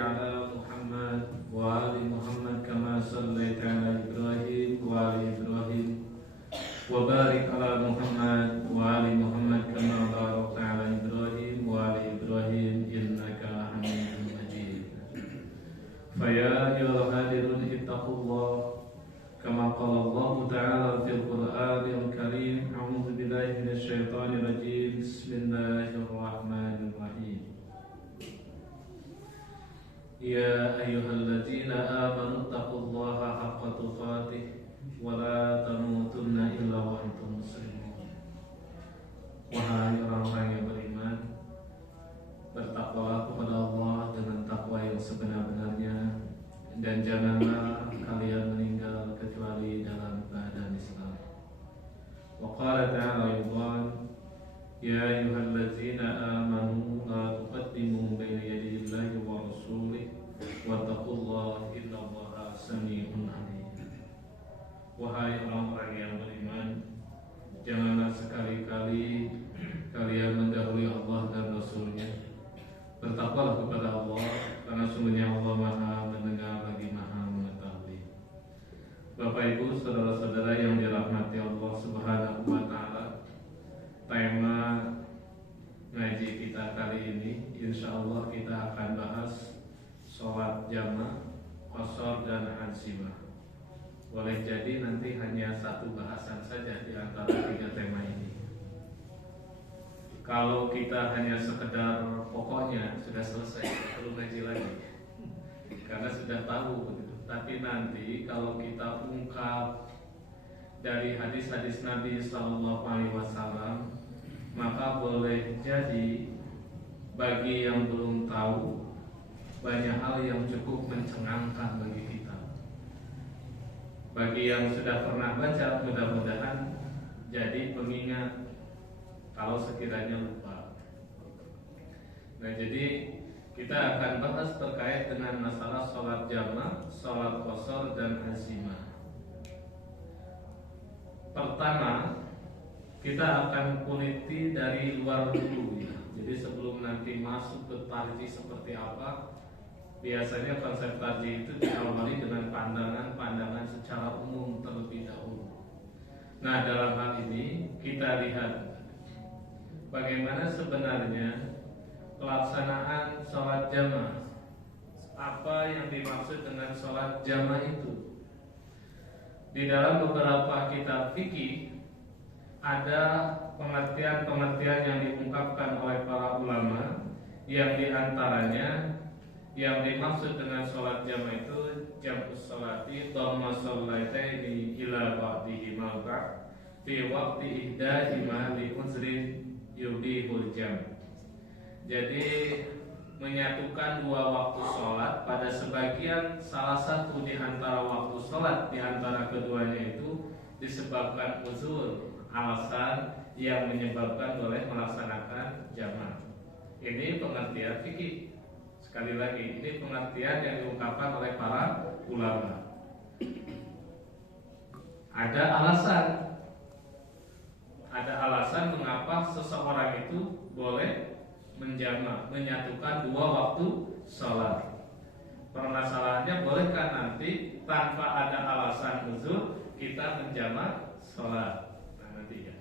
على محمد وآل محمد كما صليت على إبراهيم وآل إبراهيم وبارك على محمد وآل محمد كما باركت على إبراهيم وآل إبراهيم إنك حميد مجيد. فيا أيها الحاضرون اتقوا الله كما قال الله تعالى في القرآن الكريم. أعوذ بالله من الشيطان الرجيم. بسم الله الرحمن الرحيم. يا أيها الذين آمنوا اتقوا الله حق تقاته ولا تموتن إلا وأنتم مسلمون. Wahai orang-orang yang beriman, bertakwalah kepada Allah dengan takwa yang sebenar-benarnya, dan janganlah kalian meninggal kecuali dalam keadaan Islam. Wa qala ta'ala aydan, ya ayyuhallazina amanu la tuqaddimu baina yaday Allahi wa rasulih wattaqullaha innallaha samii'un 'aliim. Wahai orang-orang yang beriman, janganlah sekali-kali kalian mendahului Allah dan Rasul-Nya. Bertakwalah kepada Allah, karena sungguhnya Allah Maha mendengar lagi Maha mengetahui. Bapak Ibu, saudara-saudara yang dirahmati Allah Subhanahu wa taala, tema ngaji kita kali ini insyaallah kita akan bahas sholat jamaah, qashar dan azimah. Boleh jadi nanti hanya satu bahasan saja di antara tiga tema ini. Kalau kita hanya sekedar pokoknya sudah selesai, perlu ngaji lagi karena sudah tahu begitu. Tapi nanti kalau kita ungkap dari hadis-hadis Nabi SAW, maka boleh jadi bagi yang belum tahu banyak hal yang cukup mencengangkan bagi kita. Bagi yang sudah pernah baca, mudah-mudahan jadi pengingat kalau sekiranya lupa. Nah, jadi kita akan bahas terkait dengan masalah sholat jamaah, sholat qashar dan azimah. Pertama, kita akan kuliti dari luar dulu ya. Jadi sebelum nanti masuk ke tarjih seperti apa, biasanya konsep tarjih itu diawali dengan pandangan-pandangan secara umum terlebih dahulu. Nah, dalam hal ini kita lihat bagaimana sebenarnya pelaksanaan sholat jamaah. Apa yang dimaksud dengan sholat jamaah itu? Di dalam beberapa kitab fikih ada pengertian-pengertian yang diungkapkan oleh para ulama, yang diantaranya yang dimaksud dengan sholat jamaah itu jam'us sholati dhamma sholataini ila ba'dihima fi waqti ihdahima li uzrin yubihul jam'. Jadi menyatukan dua waktu sholat pada sebagian salah satu di antara waktu sholat di antara keduanya itu disebabkan uzur, alasan yang menyebabkan boleh melaksanakan jamaah. Ini pengertian fikih. Sekali lagi, ini pengertian yang diungkapkan oleh para ulama. Ada alasan mengapa seseorang itu boleh menjamak, menyatukan dua waktu sholat. Permasalahannya, bolehkah nanti tanpa ada alasan uzur kita menjamak sholat? Nah, nanti ya.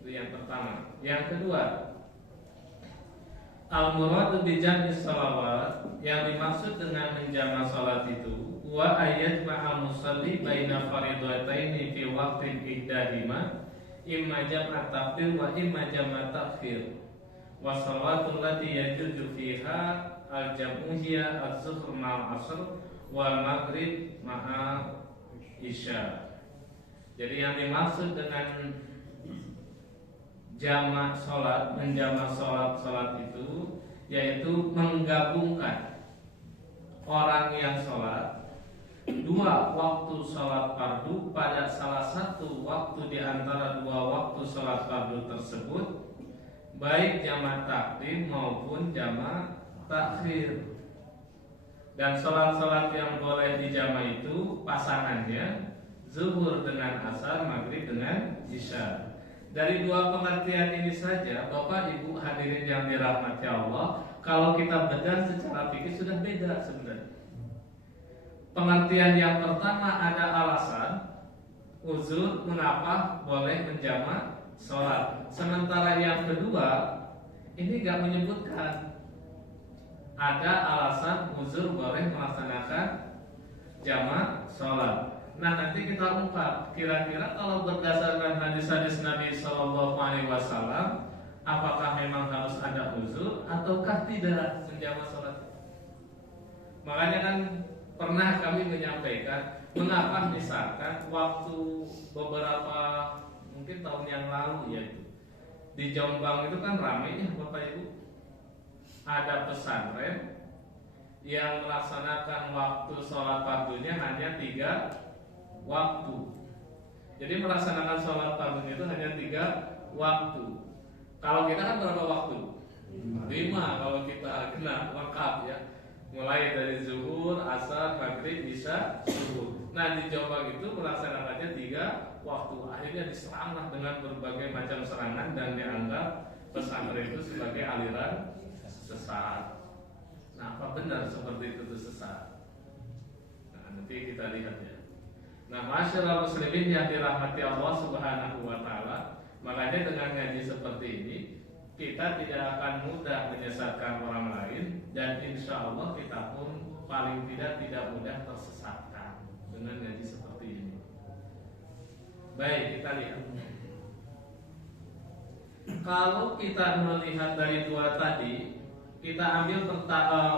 Itu yang pertama. Yang kedua, al-muradu bi jam'is shalawat, yang dimaksud dengan menjamak sholat itu wa ayat ma'al musalli baina faridataini fi waqtin ihdahima imma jam'at taqdir wa imma jam'at ta'khir. Wa shalatul lati yajuzu fiha al-jam'u hiya az-zuhr ma'al 'ashr wal maghrib ma'al isya. Jadi yang dimaksud dengan jamak sholat, menjamak sholat itu yaitu menggabungkan orang yang sholat dua waktu sholat fardu pada salah satu waktu di antara dua waktu sholat fardu tersebut, baik jamak takdim maupun jamak takhir. Dan sholat-sholat yang boleh dijamak itu pasangannya zuhur dengan asar, maghrib dengan isya. Dari dua pengertian ini saja, Bapak Ibu hadirin yang dirahmati Allah, kalau kita bedah secara fikih sudah beda sebenarnya. Pengertian yang pertama ada alasan uzur mengapa boleh menjamak sholat. Sementara yang kedua ini gak menyebutkan ada alasan uzur boleh melaksanakan jamak sholat. Nah nanti kita ungkap kira-kira kalau berdasarkan hadis-hadis Nabi Shallallahu Alaihi Wasallam apakah memang harus ada uzur ataukah tidak menjamak sholat. Makanya kan pernah kami menyampaikan mengapa misalkan waktu beberapa mungkin tahun yang lalu ya di Jombang itu kan ramai ya Bapak Ibu, ada pesantren yang melaksanakan waktu sholat fardunya hanya 3 waktu. Jadi melaksanakan sholat fardunya itu hanya 3 waktu. Kalau kita kan berapa waktu? 5 kalau kita kena lengkap ya. Mulai dari zuhur, asar, maghrib, isya, subuh. Nah di Jombang itu melaksanakannya 3 waktu. Akhirnya diseranglah dengan berbagai macam serangan dan dianggap pesantren itu sebagai aliran sesat. Nah apa benar seperti itu sesat? Nah nanti kita lihat ya. Nah masyaallah muslimin yang dirahmati Allah Subhanahu wa taala, makanya dengan ngaji seperti ini kita tidak akan mudah menyesatkan orang lain dan insya Allah kita pun paling tidak mudah tersesatkan dengan ngaji seperti ini. Baik, kita lihat. Kalau kita melihat dari 2 tadi, kita ambil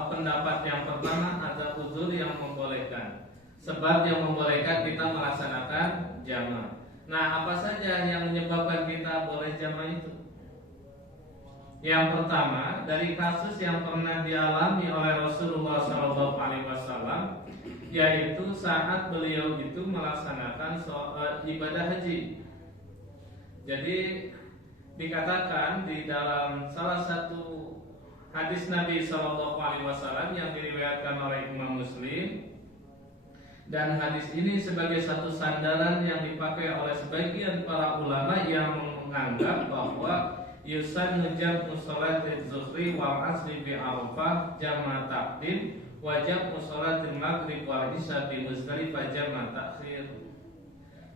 pendapat yang pertama ada uzur yang membolehkan, sebab yang membolehkan kita melaksanakan jamak. Nah, apa saja yang menyebabkan kita boleh jamak itu? Yang pertama dari kasus yang pernah dialami oleh Rasulullah SAW, yaitu saat beliau itu melaksanakan ibadah haji. Jadi dikatakan di dalam salah satu hadis Nabi SAW yang diriwayatkan oleh Imam Muslim, dan hadis ini sebagai satu sandaran yang dipakai oleh sebagian para ulama yang menganggap bahwa yusannu jam'u sholatil zuhri wal asri bi Arafah jam'a taqdim wa jam'u sholatil maghrib wal isya bi Muzdalifah jam'a ta'khir.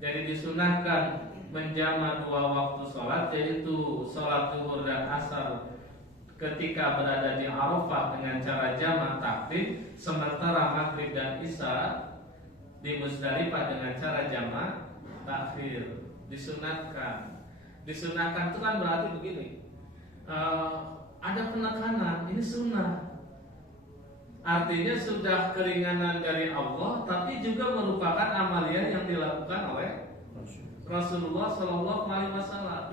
Jadi disunahkan menjamak 2 waktu sholat, yaitu sholat zuhur dan asar ketika berada di Arafah dengan cara jamak takdim, sementara maghrib dan isya di Muzdalifah dengan cara jamak takhir. Disunahkan itu kan berarti begini, ada penekanan, ini sunnah. Artinya sudah keringanan dari Allah, tapi juga merupakan amalia yang dilakukan oleh Rasulullah SAW.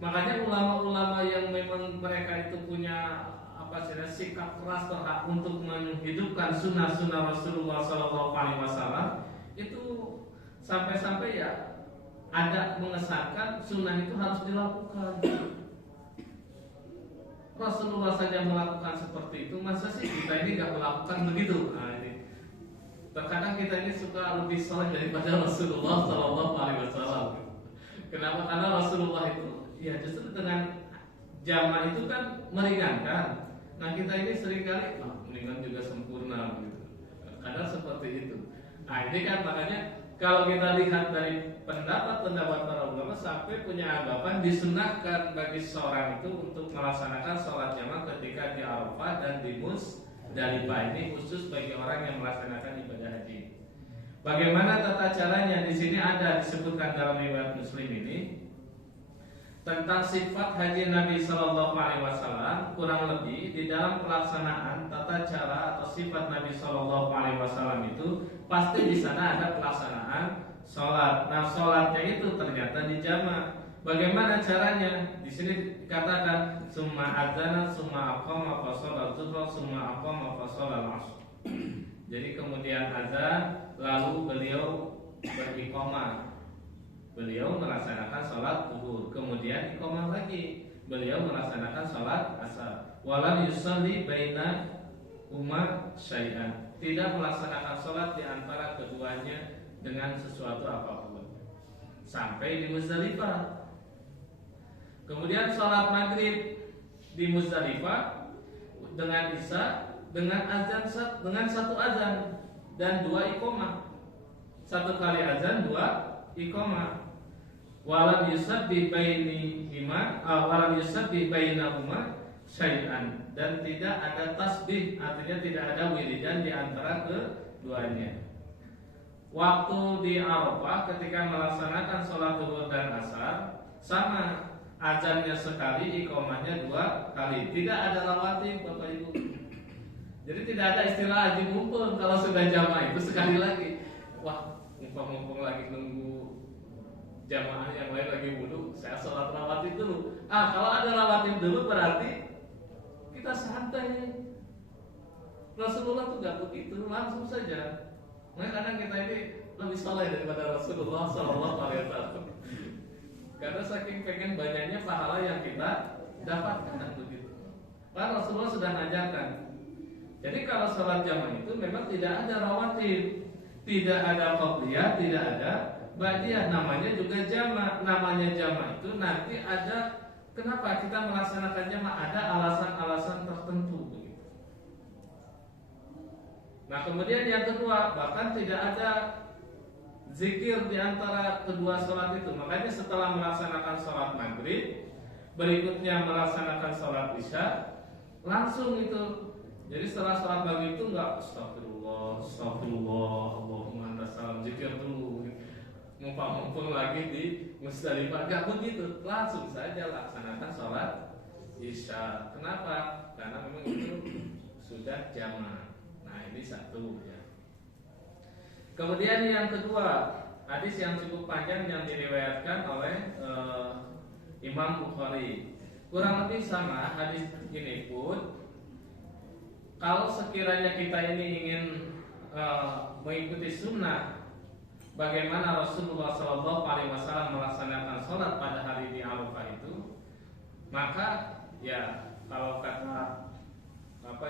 Makanya ulama-ulama yang memang mereka itu punya sikap keras untuk menghidupkan sunnah-sunnah Rasulullah SAW, itu sampai-sampai ya ada mengesahkan sunnah itu harus dilakukan. Rasulullah saja melakukan seperti itu, masa sih kita ini gak melakukan begitu? Nah, ini terkadang kita ini suka lebih soleh daripada Rasulullah SAW. Kenapa? Karena Rasulullah itu ya justru dengan jamak itu kan meringankan. Nah kita ini seringkali mendingan juga sempurna gitu. Kadang seperti itu. Nah ini kan makanya kalau kita lihat dari pendapat para ulama sampai punya anggapan disunahkan bagi seorang itu untuk melaksanakan sholat jamak ketika di Arafah dan di Muzdalifah. Ini khusus bagi orang yang melaksanakan ibadah haji. Bagaimana tata caranya? Di sini ada disebutkan dalam riwayat Muslim ini tentang sifat haji Nabi Shallallahu Alaihi Wasallam. Kurang lebih di dalam pelaksanaan tata cara atau sifat Nabi Shallallahu Alaihi Wasallam itu pasti di sana ada pelaksanaan sholat. Nah sholatnya itu ternyata dijamak. Bagaimana caranya? Di sini dikatakan summa adzana summa aqama fa sholat zuhra summa aqama fa sholat asr. Jadi kemudian azan lalu beliau beriqamah. Beliau melaksanakan sholat zuhur, kemudian iqamah lagi. Beliau melaksanakan sholat asar. Walam yusalli baina huma syai'an. Tidak melaksanakan sholat di antara keduanya dengan sesuatu apapun. Sampai di Muzdalifah. Kemudian sholat maghrib di Muzdalifah dengan isya dengan azan dengan satu azan dan dua iqamah. Satu kali azan, dua iqamah. Walam yusabbih bainahuma syai'an, dan tidak ada tasbih, artinya tidak ada wiridan di antara keduanya. Waktu di Arafah ketika melaksanakan sholat zuhur dan asar sama, azannya sekali, iqamahnya dua kali. Tidak ada rawatib, Bapak Ibu. Jadi tidak ada istilah haji mumpung. Kalau sudah jamaah itu sekali lagi. Wah, mumpung lagi nunggu jamaah yang lain lagi wudu, saya sholat rawatib dulu. Kalau ada rawatib dulu berarti kita santai. Rasulullah tuh gak begitu, langsung saja. Makanya kadang kita ini lebih soleh daripada Rasulullah SAW. Karena saking pengen banyaknya pahala yang kita dapatkan begitu. Karena Rasulullah sudah ngajarkan. Jadi kalau sholat jamaah itu memang tidak ada rawatib, tidak ada qabliyah, tidak ada ba'diyah, namanya juga jamaah. Namanya jamaah itu nanti ada. Kenapa kita melaksanakan jamaah? Ada alasan-alasan tertentu begitu. Nah, kemudian yang kedua, bahkan tidak ada zikir di antara kedua sholat itu. Makanya setelah melaksanakan sholat maghrib, berikutnya melaksanakan sholat isya, langsung itu. Jadi setelah sholat maghrib itu enggak astagfirullah, Allahumma anta salam, zikir dulu. Mumpung lagi di Musdalifah, enggak begitu. Langsung saja laksanakan sholat isya. Kenapa? Karena memang itu sudah jamaah. Nah, ini satu ya. Kemudian yang kedua, hadis yang cukup panjang yang diriwayatkan oleh Imam Bukhari. Kurang lebih sama hadis ini pun. Kalau sekiranya kita ini ingin mengikuti sunnah bagaimana Rasulullah SAW melaksanakan sholat pada hari di Arafah itu, maka ya kalau kata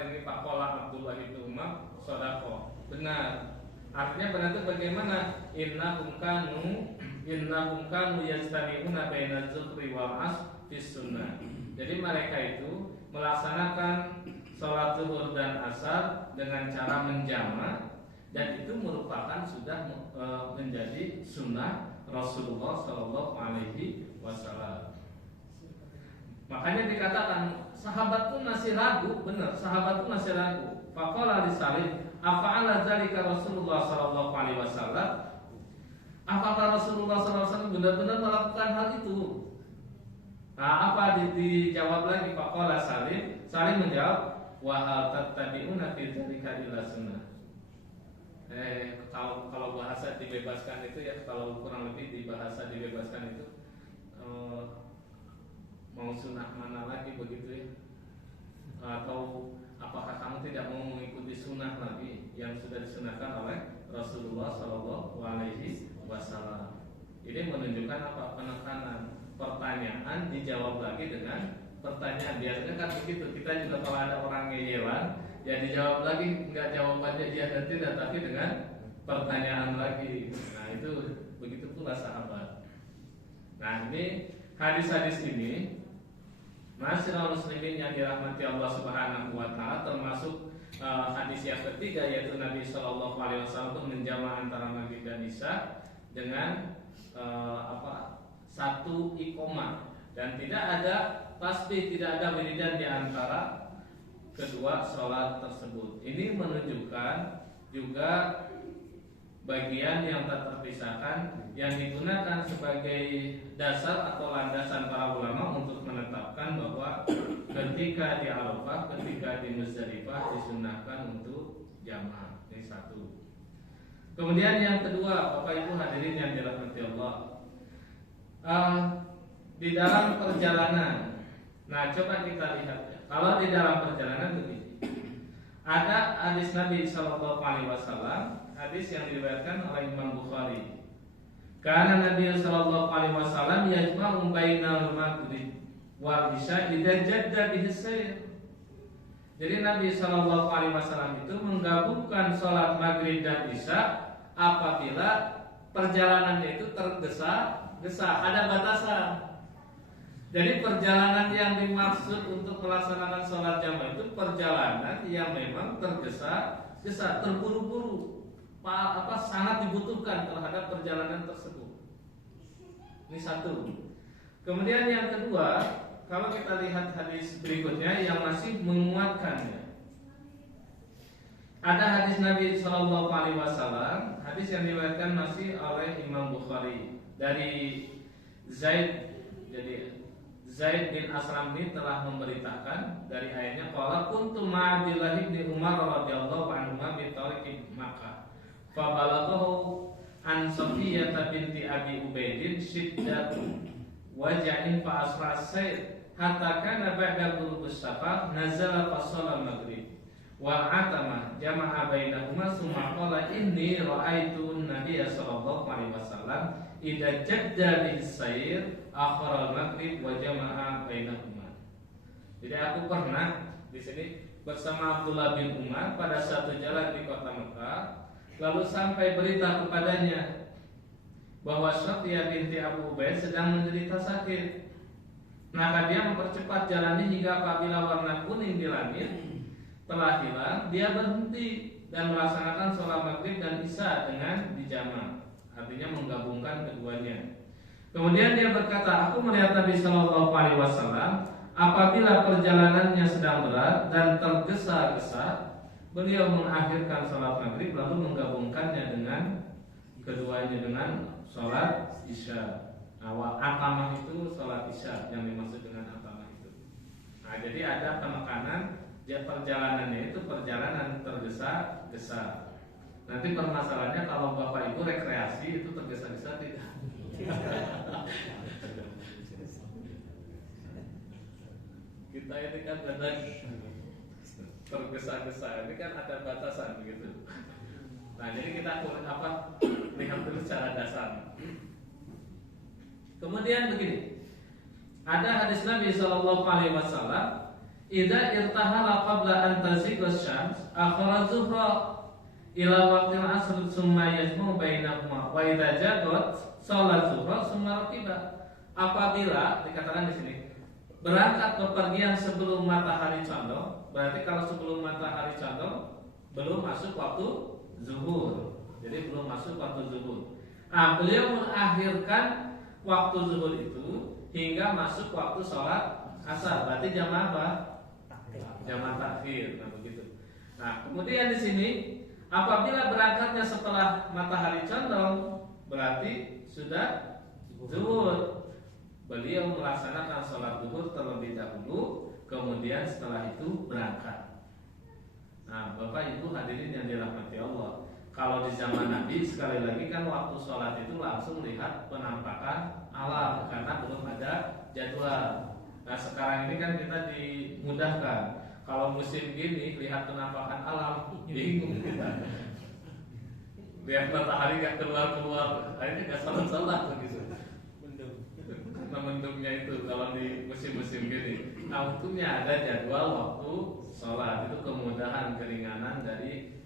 ini Pak Kola Abdullah bin Umar, sodako, benar. Artinya benar itu bagaimana? Innahum kanu yastami'una baina zuhri wal asr fis sunnah. Jadi mereka itu melaksanakan sholat zuhur dan asar dengan cara menjama, dan itu merupakan sudah menjadi sunnah Rasulullah Shallallahu Alaihi Wasallam. Makanya dikatakan sahabat pun masih ragu, benar, sahabat pun masih ragu. Faqala li Salim, afa'ala dzalika Rasulullah Shallallahu Alaihi Wasallam? Apakah Rasulullah SAW benar-benar melakukan hal itu? Nah, apa dijawab lagi? Faqala Salim menjawab, wa hal tattabi'una fi dzalika illa sunnah. Kalau bahasa dibebaskan itu ya, kalau kurang lebih di bahasa dibebaskan itu mau sunnah mana lagi begitu ya? Atau apakah kamu tidak mau mengikuti sunnah lagi yang sudah disunahkan oleh Rasulullah Shallallahu Alaihi Wasallam? Ini menunjukkan apa? Penekanan. Pertanyaan dijawab lagi dengan pertanyaan. Biasanya kan begitu. Kita juga kalau ada orang ngeyelan, ya dijawab lagi, nggak jawabannya dia dan tidak, tapi dengan pertanyaan lagi. Nah, itu begitu pula sahabat. Nah, ini hadis-hadis ini, masyaallah muslimin yang dirahmati Allah Subhanahu wa taala, termasuk hadis yang ketiga, yaitu Nabi Shallallahu Alaihi Wasallam menjama antara maghrib dan isya dengan satu iqamah, dan tidak ada tasbih, tidak ada wiridan di antara kedua sholat tersebut. Ini menunjukkan juga bagian yang tak terpisahkan yang digunakan sebagai dasar atau landasan para ulama untuk menetapkan bahwa ketika di Arafah, ketika di Musdalifah disunahkan untuk jamaah. Ini satu. Kemudian yang kedua, Bapak Ibu hadirin yang dirahmati Allah, di dalam perjalanan. Nah, coba kita lihat ya. Kalau di dalam perjalanan begini, ada hadis Nabi Shallallahu Alaihi Wasallam, hadis yang diriwayatkan oleh Imam Bukhari. Karena Nabi Shallallahu Alaihi Wasallam yajma'u bainal maghrib wal isya idza jadda bihi sayr. Jadi Nabi Shallallahu Alaihi Wasallam itu menggabungkan sholat maghrib dan isya apabila perjalanannya itu tergesa-gesa, ada batasan. Jadi perjalanan yang dimaksud untuk melaksanakan sholat jamaah itu perjalanan yang memang tergesa-gesa, terburu-buru, sangat dibutuhkan terhadap perjalanan tersebut. Ini satu. Kemudian yang kedua, kalau kita lihat hadis berikutnya yang masih menguatkannya. Ada hadis Nabi Shallallahu Alaihi Wasallam, hadis yang diriwayatkan masih oleh Imam Bukhari dari Zaid. Jadi Zaid bin Aslam ini telah memberitakan dari ayatnya qala kuntu ma'Abdillah bin Umar radhiyallahu anhu bi tariqi Makkah fa balaghahu an Safiyah binti Abi Ubaidin shiddatu waja'in fa asra as-sayr hatta kana ba'da ghurubis syafaq nazala fa shala maghrib wa atama jama'a bainahuma summa qala inni ra'aitu an-nabiy sallallahu alaihi wasallam idza jadda bis-sayr akhara al-maghrib wa jama'a bainahuma. Jadi aku pernah di sini bersama Abdullah bin Umar pada satu jalan di kota Mekah, lalu sampai berita kepadanya bahwa Safiyah binti Abu Ubaid sedang menderita sakit. Maka dia mempercepat jalannya hingga apabila warna kuning di langit telah hilang, dia berhenti dan melaksanakan sholat maghrib dan isya dengan dijama'. Artinya menggabungkan keduanya. Kemudian dia berkata, aku melihat Nabi Shallallahu Alaihi Wasallam apabila perjalanannya sedang berat dan tergesa-gesa, beliau mengakhirkan sholat maghrib lalu menggabungkannya dengan keduanya dengan sholat isya. Awal atamah itu sholat isya yang dimaksud dengan atamah itu. Nah, jadi ada penekanan perjalanannya itu perjalanan tergesa-gesa. Nanti permasalahannya kalau bapak ibu rekreasi itu tergesa-gesa tidak? Kita ini kan kadang tergesa-gesa, ini kan ada batasan begitu. Nah jadi kita lihat dulu secara dasar. Kemudian begini, ada hadis Nabi Shallallahu Alaihi Wasallam, idza irtahala qabla an tazigha asy-syams akhara zuhra ila waqtil asr summa yajmu bainahuma wa idza jadat salat zuhra summa raqiba. Apabila dikatakan di sini berangkat bepergian sebelum matahari condong, berarti kalau sebelum matahari condong belum masuk waktu zuhur. Jadi belum masuk waktu zuhur. Nah, beliau mengakhirkan waktu zuhur itu hingga masuk waktu sholat asar. Berarti jam apa? Jam takhir. Nah, begitu. Nah, kemudian di sini apabila berangkatnya setelah matahari condong, berarti sudah zuhur. Beliau melaksanakan sholat zuhur terlebih dahulu, kemudian setelah itu berangkat. Nah, Bapak Ibu hadirin yang dirahmati Allah, kalau di zaman Nabi sekali lagi kan waktu sholat itu langsung lihat penampakan alam karena belum ada jadwal. Nah, sekarang ini kan kita dimudahkan. Kalau musim gini lihat penampakan alam bingung kita. Lihat matahari gak keluar, akhirnya gak sholat begitu. Karena mendungnya itu kalau di musim-musim gini. Nah, untungnya ada jadwal waktu sholat, itu kemudahan keringanan dari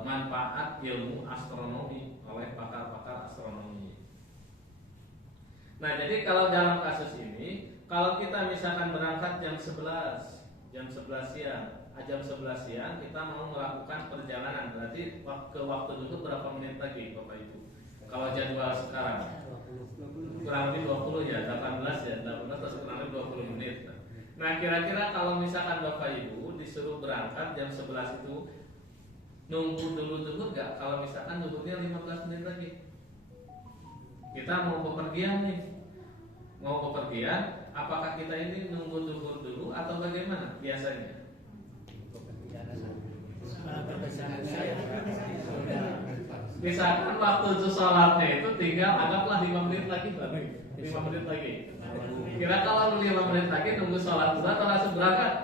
manfaat ilmu astronomi oleh pakar-pakar astronomi. Nah, jadi kalau dalam kasus ini, kalau kita misalkan berangkat jam 11 siang, jam 11 siang kita mau melakukan perjalanan, berarti ke waktu itu berapa menit lagi Bapak Ibu? Kalau jadwal sekarang kurang lebih 20 ya, 18 terus kurang lebih 20 menit. Nah, kira-kira kalau misalkan Bapak Ibu disuruh berangkat jam 11 itu nunggu dulu gak? Kalau misalkan nunggunya 15 menit lagi, kita mau bepergian nih, apakah kita ini nunggu dulu atau bagaimana biasanya? Misalkan waktu itu sholatnya itu tinggal anggaplah 5 menit lagi. Kira kalau 5 menit lagi nunggu sholat dulu atau langsung berangkat?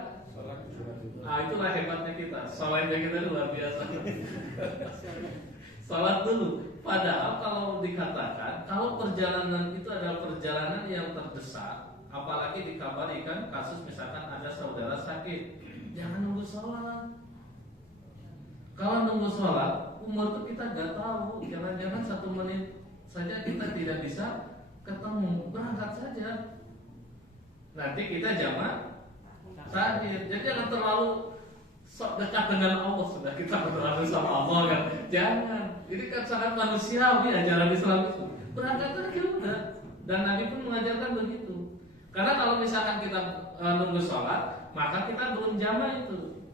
Nah, itulah hebatnya kita. Sholatnya kita luar biasa. Sholat dulu. Padahal kalau dikatakan kalau perjalanan itu adalah perjalanan yang terdesak, apalagi dikabarikan kasus misalkan ada saudara sakit, jangan nunggu sholat. Kalau nunggu sholat, umur itu kita gak tahu. Jangan-jangan 1 menit saja kita tidak bisa ketemu, berangkat saja. nanti kita jamak tahir. Jadi jangan terlalu sok dekat dengan Allah, sudah kita berdoa sama Allah kan. Jangan. Ini kan sangat manusiawi ajaran Islam itu. Berangkat aja udah. Dan Nabi pun mengajarkan begitu. Karena kalau misalkan kita nunggu sholat, maka kita belum jamak itu.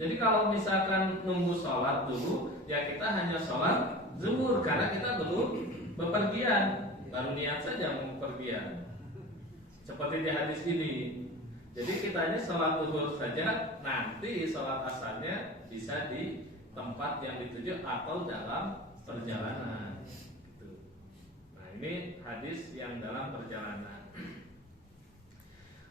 Jadi kalau misalkan nunggu sholat dulu, ya kita hanya sholat zuhur karena kita belum bepergian, baru niat saja mau bepergian. Seperti di hadis ini. Jadi kita hanya sholat zuhur saja, nanti sholat asarnya bisa di tempat yang dituju atau dalam perjalanan. Gitu. Nah ini hadis yang dalam perjalanan.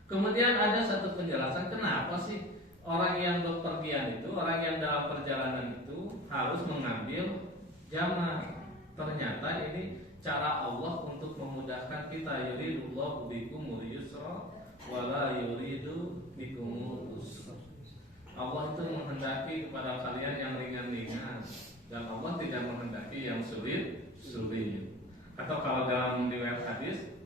Kemudian ada satu penjelasan kenapa sih orang yang bepergian itu, orang yang dalam perjalanan itu harus mengambil jamak. Ternyata ini cara Allah untuk memudahkan kita. Yuridullahu bikumul yusra wala yuridu bikumul usra. Allah itu menghendaki kepada kalian yang ringan-ringan, dan Allah tidak menghendaki yang sulit-sulit. Atau kalau dalam riwayat hadis,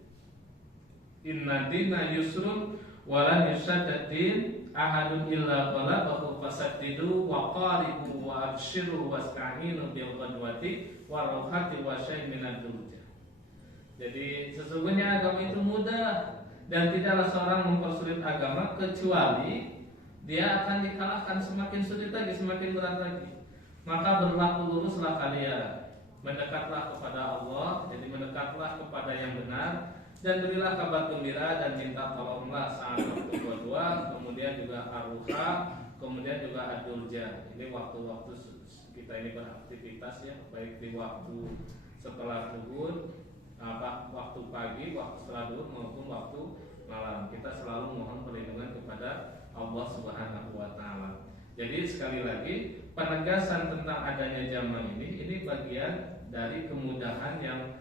inna dina yusrun walan yusaddaddin ahadun illa qalabahu fasaddidu wa qaribu wa abshiru wasta'inu bil qadwati wa rawhati wa syai' minad durja. Jadi sesungguhnya agama itu mudah dan tidaklah seorang mempersulit agama kecuali dia akan dikalahkan semakin sulit lagi, semakin berat lagi. Maka berlaku luruslah kalian, mendekatlah kepada Allah, jadi mendekatlah kepada yang benar, dan berilah kabar gembira dan minta tolonglah saat waktu dua-dua, kemudian juga aruha, kemudian juga adurja. Ini waktu-waktu kita ini beraktivitas ya, baik di waktu setelah zuhur, waktu pagi, waktu setelah zuhur maupun waktu malam. Kita selalu mohon perlindungan kepada Allah Subhanahu wa taala. Jadi sekali lagi penegasan tentang adanya jamak ini bagian dari kemudahan yang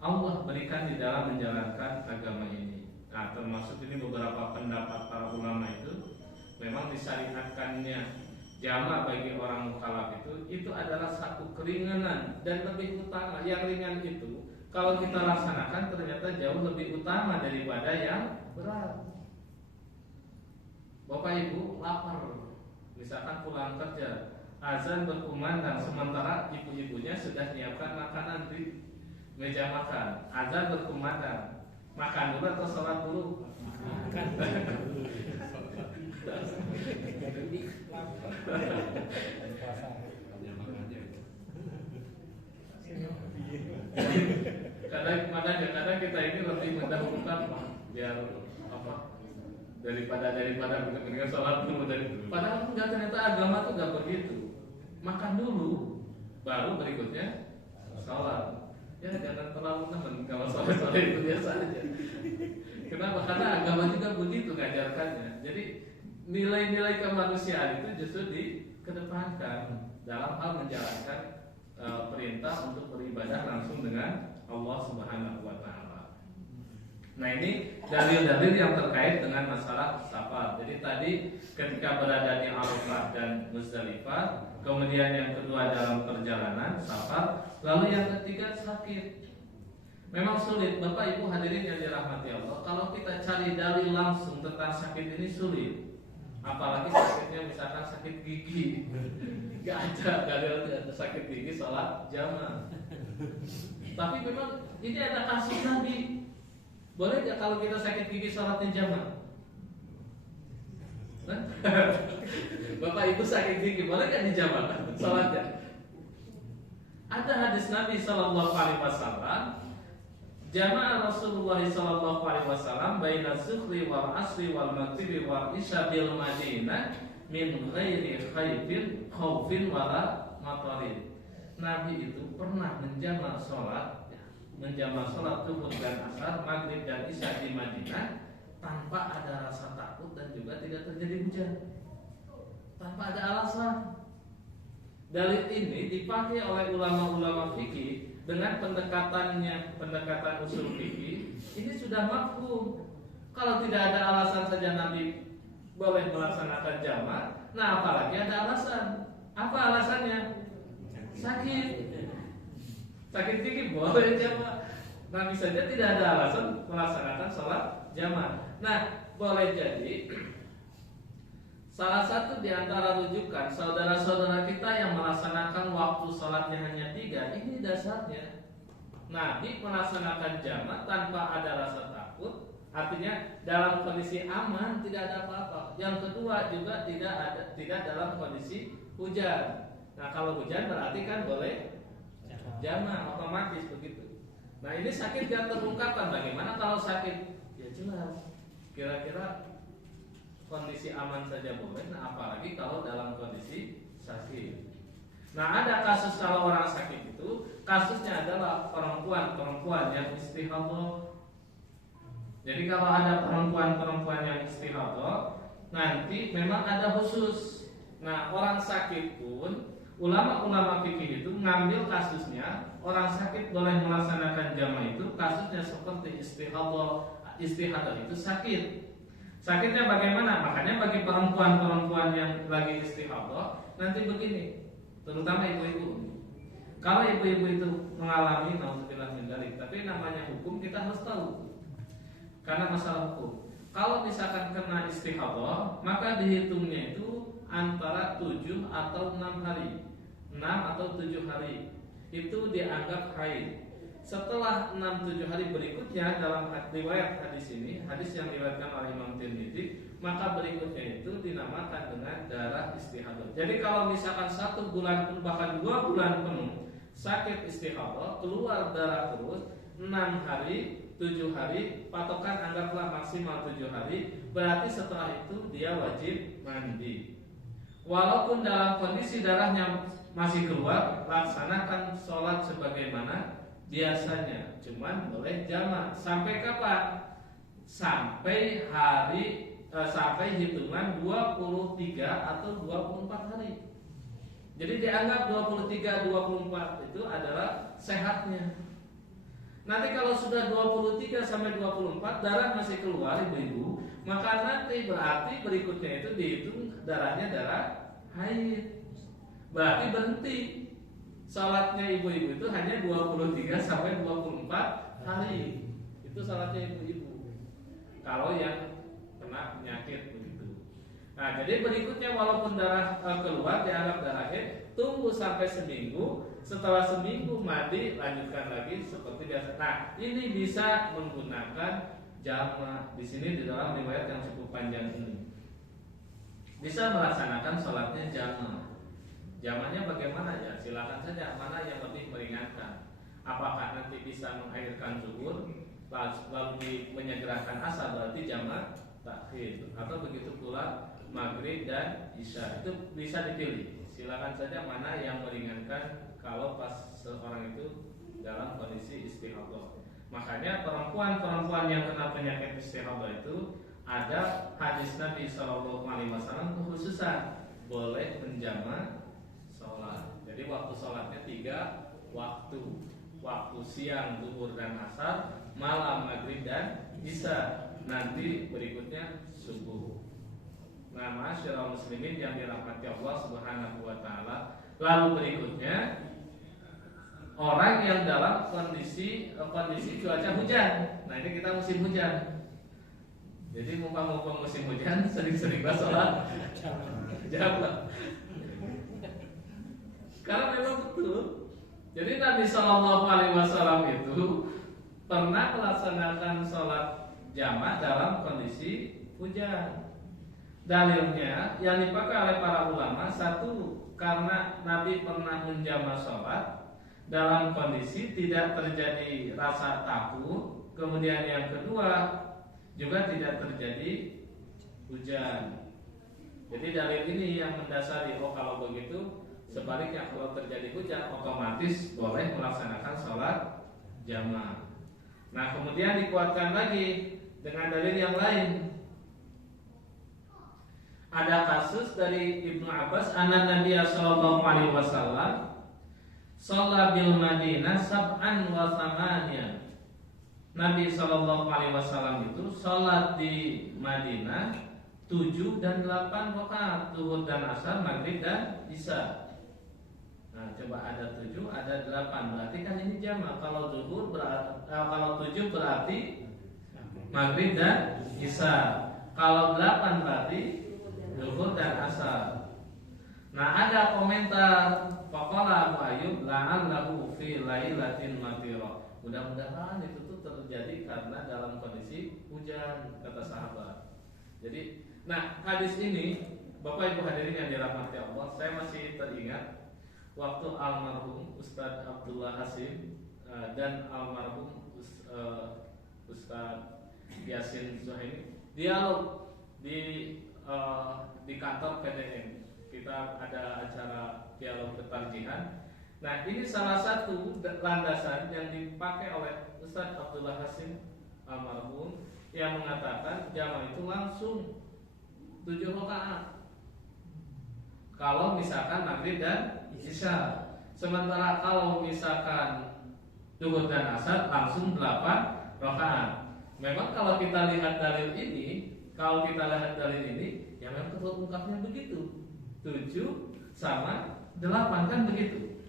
Allah berikan di dalam menjalankan agama ini. Nah, termasuk ini beberapa pendapat para ulama itu memang disyariatkannya jamak bagi orang mukallaf itu adalah satu keringanan dan lebih utama. Yang ringan itu kalau kita laksanakan ternyata jauh lebih utama daripada yang berat. Bapak Ibu lapar, misalkan pulang kerja, azan berkumandang sementara ibu-ibunya sudah menyiapkan makanan di meja makan. Azan berkumandang, makan dulu atau sholat dulu? Makan. Kadang kita ini lebih mendahulukan biar apa? daripada dengan sholat dulu padahal enggak, ternyata agama tuh enggak begitu. Makan dulu, baru berikutnya sholat. Ya jangan terlalu teman kalau sholat itu biasa aja. Kenapa? Karena agama juga begitu ngajarkannya. Jadi nilai-nilai kemanusiaan itu justru dikedepankan dalam hal menjalankan perintah untuk beribadah langsung dengan Allah Subhanahu wa taala. Nah, ini dalil-dalil yang terkait dengan masalah safar. Jadi tadi ketika berada di Arafah dan Muzdalifah, kemudian yang kedua dalam perjalanan safar, lalu yang ketiga sakit. Memang sulit, Bapak Ibu hadirin yang dirahmati Allah. Kalau kita cari dalil langsung tentang sakit ini sulit. Apalagi sakitnya misalkan sakit gigi. Gak ada dalil sakit gigi sholat jamaah. Tapi memang ini ada kasus Nabi. Boleh gak kalau kita sakit gigi sholatnya jamaah? Bapak Ibu sakit gigi, boleh gak di jamaah sholatnya? Ada hadis Nabi Sallallahu Alaihi Wasallam, jamaah Rasulullah Sallallahu Alaihi Wasallam baina zuhri wal asri wal maghribi wal isya bil Madinah min ghairi khaufin wala matarin. Nabi itu pernah menjamak sholat zuhur dan asar, maghrib dan isya di Madinah tanpa ada rasa takut dan juga tidak terjadi hujan, tanpa ada alasan. Dalil ini dipakai oleh ulama-ulama fikih dengan pendekatan usul fikih. Ini sudah mafhum. Kalau tidak ada alasan saja Nabi boleh melaksanakan jamak, nah apalagi ada alasan. Apa alasannya? Sakit gigi boleh jamak. Nabi saja tidak ada alasan melaksanakan sholat Jama'. Nah, boleh jadi salah satu di antara rujukan saudara-saudara kita yang melaksanakan waktu sholatnya hanya 3, ini dasarnya Nabi melaksanakan jama' tanpa ada rasa takut, artinya dalam kondisi aman, tidak ada apa-apa. Yang kedua juga tidak dalam kondisi hujan. Nah, kalau hujan berarti kan boleh jama', otomatis begitu. Nah, ini sakit gak terungkapkan. Bagaimana kalau sakit? Ya jelas. Kira-kira kondisi aman saja boleh. Nah, apalagi kalau dalam kondisi sakit. Nah, ada kasus kalau orang sakit itu, kasusnya adalah perempuan yang istihadah. Jadi kalau ada perempuan yang istihadah, nanti memang ada khusus. Nah, orang sakit pun ulama-ulama fikih itu ngambil kasusnya orang sakit boleh melaksanakan jama' itu kasusnya seperti istihadah itu sakit. Sakitnya bagaimana? Makanya bagi perempuan yang lagi istihadah nanti begini, terutama ibu-ibu. Kalau ibu-ibu itu mengalami nauzubillah min dzalik, tapi namanya hukum kita harus tahu. Karena masalah hukum. Kalau misalkan kena istihadah, maka dihitungnya itu antara 7 atau 6 hari. 6 atau 7 hari itu dianggap haid. Setelah 6-7 hari berikutnya dalam riwayat hadis ini, hadis yang diriwayatkan oleh Imam Tirmidzi, maka berikutnya itu dinamakan dengan darah istihadah. Jadi kalau misalkan 1 bulan bahkan 2 bulan penuh sakit istihadah, keluar darah terus 6 hari, 7 hari, patokan anggaplah maksimal 7 hari, berarti setelah itu dia wajib mandi. Walaupun dalam kondisi darahnya masih keluar, laksanakan sholat sebagaimana biasanya, cuman boleh jama'. Sampai kapan? Sampai sampai hitungan 23 atau 24 hari. Jadi dianggap 23-24 itu adalah sehatnya. Nanti kalau sudah 23 sampai 24 darah masih keluar ibu-ibu, maka nanti berarti berikutnya itu dihitung darahnya darah haid. Berarti berhenti. Salatnya ibu-ibu itu hanya 23 sampai 24 hari. Itu salatnya ibu-ibu. Kalau yang kena penyakit begitu. Nah, jadi berikutnya walaupun darah keluar dianggap darah haid, tunggu sampai seminggu. Setelah seminggu mandi, lanjutkan lagi seperti biasa. Nah, ini bisa menggunakan jama'. Di sini di dalam riwayat yang cukup panjang ini bisa melaksanakan sholatnya jama'. Jamanya bagaimana ya? Silakan saja mana yang lebih meringankan. Apakah nanti bisa mengakhirkan zuhur lalu menyegerakan asar berarti jama' takhir, atau begitu pula maghrib dan isya, itu bisa dipilih. Silakan saja mana yang meringankan kalau pas seorang itu dalam kondisi istihadah. Makanya perempuan yang kena penyakit istihadah itu ada hadis Nabi SAW kekhususan boleh menjama' sholat. Jadi waktu sholatnya 3 waktu siang, zuhur dan asar, malam, maghrib dan isya. Nanti berikutnya subuh. Nah, ma'asyiral muslimin yang dirahmati Allah Subhanahu wa taala. Lalu berikutnya orang yang dalam kondisi cuaca hujan. Nah, ini kita musim hujan. Jadi mumpung musim hujan sering-seringlah sholat jama'. Karena memang betul. Jadi Nabi SAW itu pernah melaksanakan sholat jama' dalam kondisi hujan. Dalilnya yang dipakai oleh para ulama, satu, karena Nabi pernah menjama' sholat dalam kondisi tidak terjadi rasa takut. Kemudian yang kedua juga tidak terjadi hujan. Jadi dalil ini yang mendasari, kalau begitu sebaliknya kalau terjadi hujan otomatis boleh melaksanakan sholat jama'. Nah, kemudian dikuatkan lagi dengan dalil yang lain. Ada kasus dari Ibnu Abbas, anna Nabi sallallahu alaihi wasallam shalla bil Madinah sab'an wa thamaniyan. Nabi sallallahu alaihi wasallam itu sholat di Madinah 7 dan 8 rakaat, zuhur dan asar, maghrib dan isya. Nah, coba ada 7, ada 8, berarti kan ini jama'. Kalau zuhur kalau 7 berarti maghrib dan isya. Kalau 8 berarti zuhur dan asar. Nah, ada komentar faqala Abu Ayyub la'allahu fi lailatin matirah. Mudah-mudahan itu tuh terjadi karena dalam kondisi hujan, kata sahabat. Jadi, nah hadis ini Bapak Ibu hadirin yang dirahmati Allah, saya masih teringat waktu almarhum Ustadz Abdullah Hasim dan almarhum Ustadz Yasin Zuhaini dialog di kantor PDN. Kita ada acara dialog ketarjihan. Nah, ini salah satu landasan yang dipakai oleh Ustadz Abdullah Hasim almarhum yang mengatakan jamaah itu langsung 7 rakaat. Kalau misalkan maghrib dan isya. Sementara kalau misalkan zuhur dan asar langsung 8 rakaat. Memang kalau kita lihat dalil ini, ya memang ketua ungkapnya begitu. 7 sama 8 kan begitu.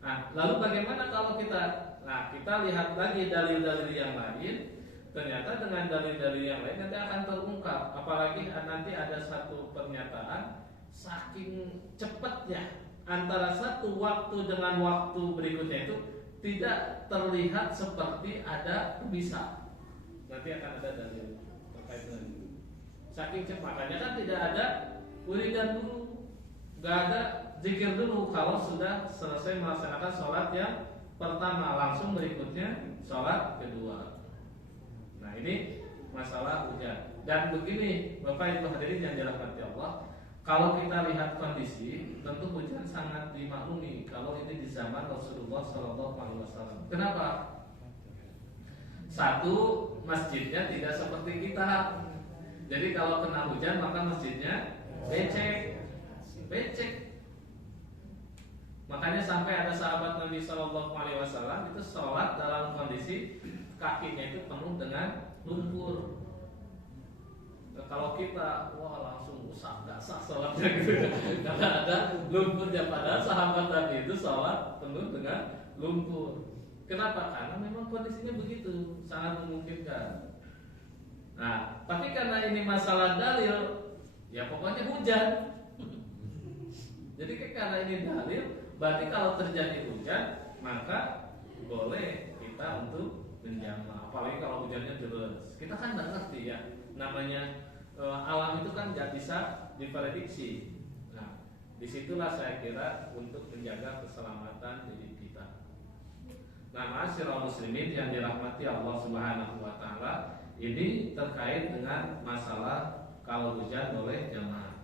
Nah, lalu bagaimana kalau kita lihat lagi dalil-dalil yang lain? Ternyata dengan dalil-dalil yang lain nanti akan terungkap. Apalagi nanti ada satu pernyataan saking cepatnya antara satu waktu dengan waktu berikutnya itu tidak terlihat seperti ada pemisah. Nanti akan ada dalil terkait dengan itu. Saking cepat, makanya kan tidak ada wiridan dulu, nggak ada zikir dulu kalau sudah selesai melaksanakan sholat yang pertama, langsung berikutnya sholat kedua. Nah, ini masalah hujan. Dan begini Bapak Ibu hadirin yang dirahmati Allah, kalau kita lihat kondisi, tentu hujan sangat dimaklumi kalau ini di zaman Rasulullah SAW. Kenapa? Satu, masjidnya tidak seperti kita. Jadi kalau kena hujan maka masjidnya becek. Makanya sampai ada sahabat Nabi SAW itu sholat dalam kondisi kakinya itu penuh dengan lumpur. Nah, kalau kita langsung gak sah sholatnya gitu, karena ada lumpurnya. Padahal sahabat Nabi itu sholat penuh dengan lumpur. Kenapa? Karena memang kondisinya begitu, sangat memungkinkan. Nah, tapi karena ini masalah dalil, ya pokoknya hujan. Jadi karena ini dalil, berarti kalau terjadi hujan maka boleh kita untuk menjamak. Apalagi kalau hujannya deras. Kita kan nggak ngerti ya, namanya alam itu kan nggak bisa diprediksi. Nah, disitulah saya kira untuk menjaga keselamatan diri kita. Nah, ma'asyiral muslimin yang dirahmati Allah Subhanahu wa taala, ini terkait dengan masalah kalau hujan boleh jamaah.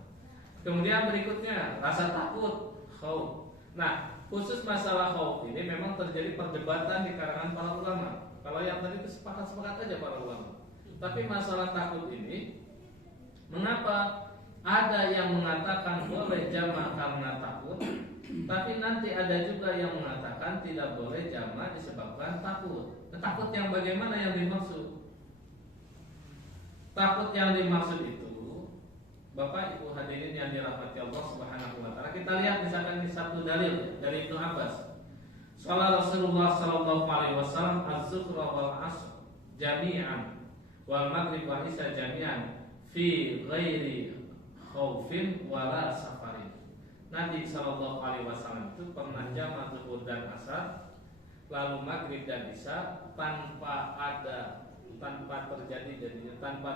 Kemudian berikutnya rasa takut, khauf. Nah, khusus masalah khauf ini memang terjadi perdebatan di kalangan para ulama. Kalau yang tadi itu sepakat-sepakat aja para ulama. Tapi masalah takut ini, mengapa ada yang mengatakan boleh jamaah karena takut, tapi nanti ada juga yang mengatakan tidak boleh jamaah disebabkan takut. Takut yang bagaimana yang dimaksud? Takut yang dimaksud itu, Bapak Ibu hadirin yang dirahmati Allah Subhanahu wa taala, kita lihat misalkan di satu dalil dari Ibnu Abbas. Shalla Rasulullah sallallahu alaihi wasallam az-zuhra wal 'asr jami'an wal maghrib wal isya jami'an fi ghairi khaufin wala safarin. Nabi sallallahu alaihi wasallam itu pernah jamak zuhur dan asar, lalu maghrib dan isya tanpa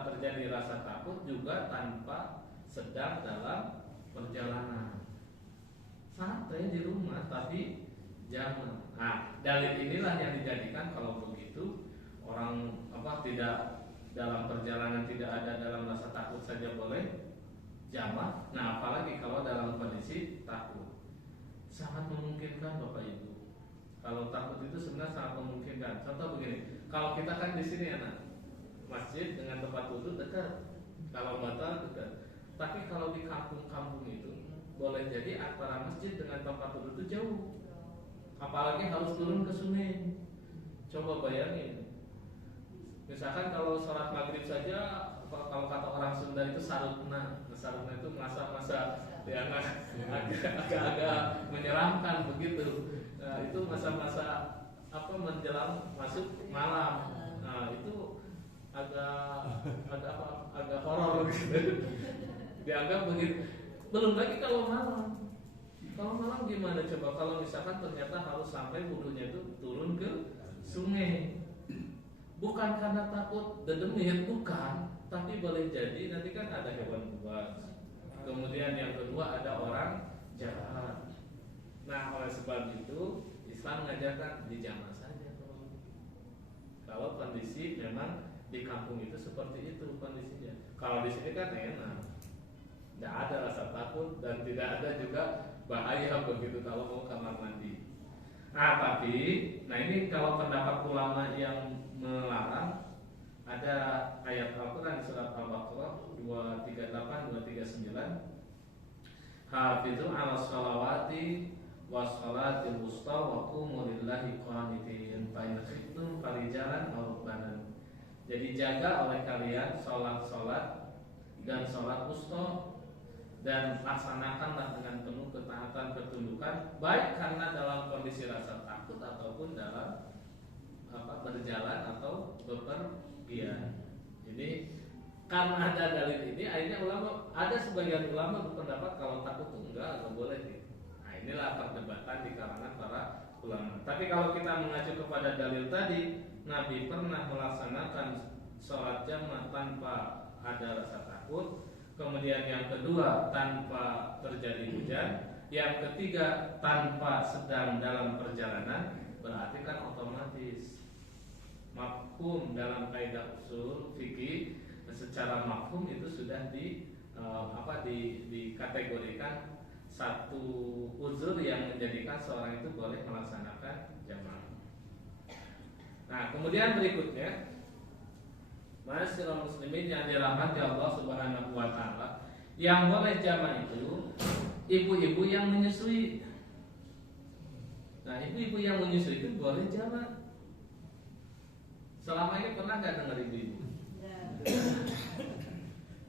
terjadi rasa takut, juga tanpa sedang dalam perjalanan, santai di rumah tapi jamak. Nah, dalil inilah yang dijadikan kalau begitu orang tidak dalam perjalanan, tidak ada dalam rasa takut saja boleh jamak. Nah, apalagi kalau dalam kondisi takut, sangat memungkinkan Bapak Ibu. Kalau takut itu sebenarnya sangat memungkinkan. Contoh begini, kalau kita kan di sini masjid dengan tempat wudhu dekat, kalau batal dekat. Tapi kalau di kampung-kampung itu boleh jadi antara masjid dengan tempat wudhu itu jauh. Apalagi harus turun ke sungai. Coba bayangin. Misalkan kalau sholat maghrib saja, kalau kata orang Sunda itu sarutna. Sarutna itu masa-masa yang agak-agak menyeramkan begitu. Nah, itu masa-masa menjelang masuk malam. Nah, itu agak horor gitu. Dianggap begitu. Belum lagi kalau malam. Kalau malam gimana coba kalau misalkan ternyata harus sampai wudhunya itu turun ke sungai. Bukan karena takut dedemit, bukan, tapi boleh jadi nanti kan ada hewan buas. Kemudian yang kedua ada orang jahat. Nah, oleh sebab itu Islam mengajarkan dijamak saja. Kalau kondisi memang di kampung itu seperti itu kondisinya. Kalau di sini kan enak, tidak ada rasa takut dan tidak ada juga bahaya begitu kalau mau kamar mandi. Tapi, ini kalau pendapat ulama yang melarang, ada ayat Al-Quran di surat Al-Baqarah 238 239. Hafizu 'ala sholawati wassalatil wusta wa qumu lillahi qanitin fa in khiftum farijalan aw rukbanan. Jadi jaga oleh kalian salat dan salat wusta, dan laksanakanlah dengan penuh ketaatan ketundukan, baik karena dalam kondisi rasa takut ataupun dalam berjalan atau bepergian. Jadi karena ada dalil ini, akhirnya ada sebagian ulama berpendapat kalau takut itu enggak boleh. Nah, inilah perdebatan di kalangan para ulama. Tapi kalau kita mengacu kepada dalil tadi, Nabi pernah melaksanakan sholat jamaah tanpa ada rasa takut. Kemudian yang kedua tanpa terjadi hujan. Yang ketiga tanpa sedang dalam perjalanan. Berarti kan otomatis mafhum dalam kaidah usul fikih, secara mafhum itu sudah dikategorikan satu uzur yang menjadikan seorang itu boleh melaksanakan jamaah. Nah, kemudian berikutnya, ma'asyiral muslimin yang dirahmati Allah Subhanahu wa taala, yang boleh jamaah itu ibu-ibu yang menyusui. Nah, ibu-ibu yang menyusui itu boleh jamaah. Selama ini pernah nggak dengar ibu-ibu?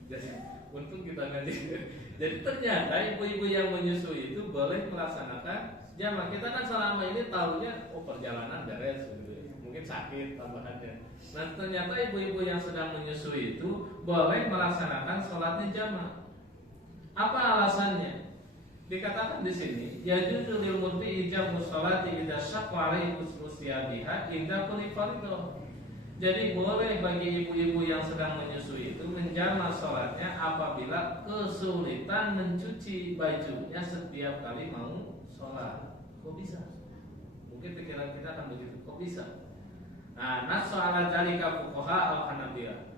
Jadi, untung kita ngaji. Jadi ternyata ibu-ibu yang menyusui itu boleh melaksanakan jamaah. Kita kan selama ini tahunya perjalanan beres gitu. Mungkin sakit tambahannya. Nah, ternyata ibu-ibu yang sedang menyusui itu boleh melaksanakan sholatnya jamaah. Apa alasannya? Dikatakan di sini, yajuzu lil murti ijabu sholati idza syaqqa alaihi usyabiha inda kulli fardhu. Jadi boleh bagi ibu-ibu yang sedang menyusui itu menjamak sholatnya apabila kesulitan mencuci bajunya setiap kali mau sholat. Kok bisa? Mungkin pikiran kita akan begitu. Kok bisa? Nah, nasu ala dzalika fuqaha al-Hanabiyah.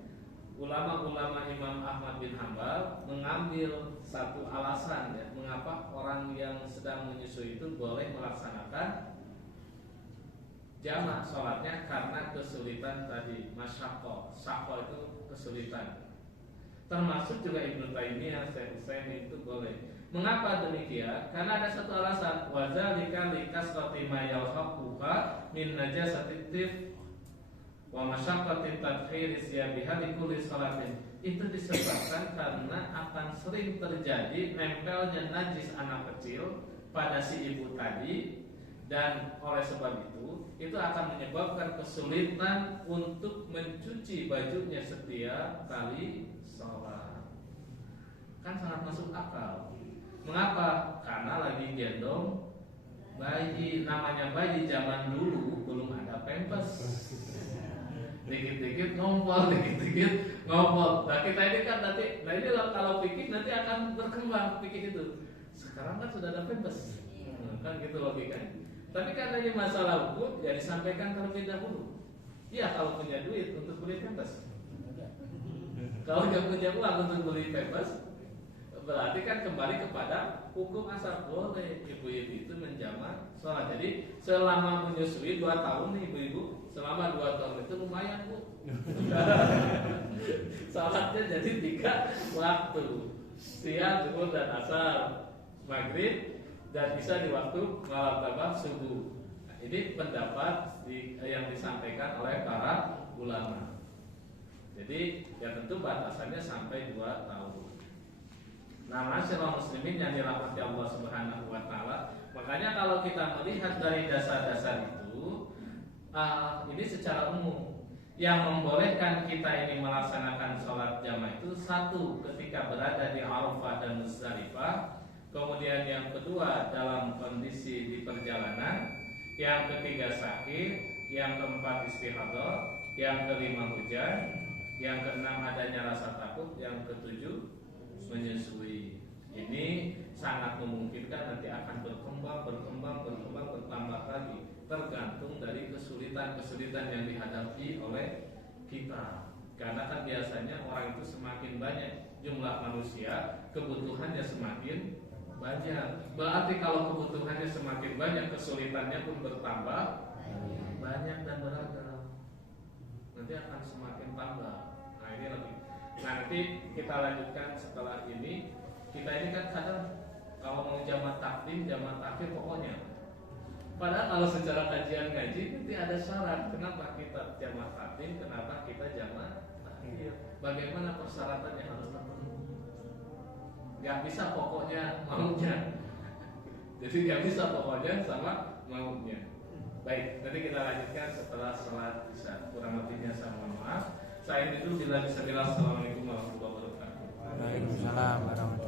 Ulama-ulama Imam Ahmad bin Hanbal mengambil satu alasan ya, mengapa orang yang sedang menyusui itu boleh melaksanakan jamak sholatnya karena kesulitan tadi, masyaqah. Syaqah itu kesulitan. Termasuk juga Ibnu Taimiyah, Syekh Utsaimin itu boleh. Mengapa demikian? Karena ada satu alasan, wa dzalika likasrati ma yalhaquha min najasati tif wa masyaqqati tadkhir siyabiha li kulli sholatin. Itu disebabkan karena akan sering terjadi nempelnya najis anak kecil pada si ibu tadi, dan oleh sebab itu akan menyebabkan kesulitan untuk mencuci bajunya setiap kali sholat. Kan sangat masuk akal. Mengapa? Karena lagi gendong bayi. Namanya bayi zaman dulu belum ada pampers. Dikit-dikit ngompol, dikit-dikit ngompol. Nah, kita ini kan nanti, ini kalau pikir nanti akan berkembang pikir itu. Sekarang kan sudah ada pampers. Kan gitu logikanya. Tapi karena ini masalah hukum, ya disampaikan terlebih dahulu. Iya, kalau punya duit untuk beli pampers. Kalau nggak punya uang untuk beli pampers, berarti kan kembali kepada hukum asal. Boleh ibu-ibu itu menjamak sholat. Jadi selama menyusui 2 tahun nih ibu-ibu, selama 2 tahun itu lumayan bu. Sholatnya jadi 3 waktu, siang, zuhur dan asar, maghrib, dan bisa di waktu malam tambah subuh. Nah, ini pendapat yang disampaikan oleh para ulama. Jadi ya tentu batasannya sampai 2 tahun. Nah, ma'asyiral muslimin yang dirahmati Allah Subhanahu wa taala, makanya kalau kita melihat dari dasar-dasar itu, ini secara umum Yang membolehkan kita ini melaksanakan sholat jamaah itu satu, ketika berada di Arafah dan Muzdalifah. Kemudian yang kedua dalam kondisi di perjalanan. Yang ketiga sakit. Yang keempat istihadah. Yang kelima hujan. Yang keenam adanya rasa takut. Yang ketujuh menyusui. Ini sangat memungkinkan nanti akan bertambah lagi, tergantung dari kesulitan yang dihadapi oleh kita. Karena kan biasanya orang itu semakin banyak jumlah manusia, kebutuhannya semakin banyak. Berarti kalau kebutuhannya semakin banyak, kesulitannya pun bertambah banyak dan beragam. Nanti akan semakin tambah. Nah ini lagi. Nanti kita lanjutkan setelah ini. Kita ini kan kadang kalau mau jamaah takdim, jamaah takhir pokoknya. Padahal kalau secara kajian ngaji nanti ada syarat. Kenapa kita jamaah takdim, kenapa kita jamaah takhir? Bagaimana persyaratannya harus terpenuhi? Gak bisa pokoknya maunya. Jadi gak bisa pokoknya sama maunya. Baik, nanti kita lanjutkan setelah sholat isya. Kurang lebihnya saya mohon maaf. Saya itu bila bisa bilang assalamualaikum warahmatullahi wabarakatuh. Waalaikumsalam warahmatullahi wabarakatuh.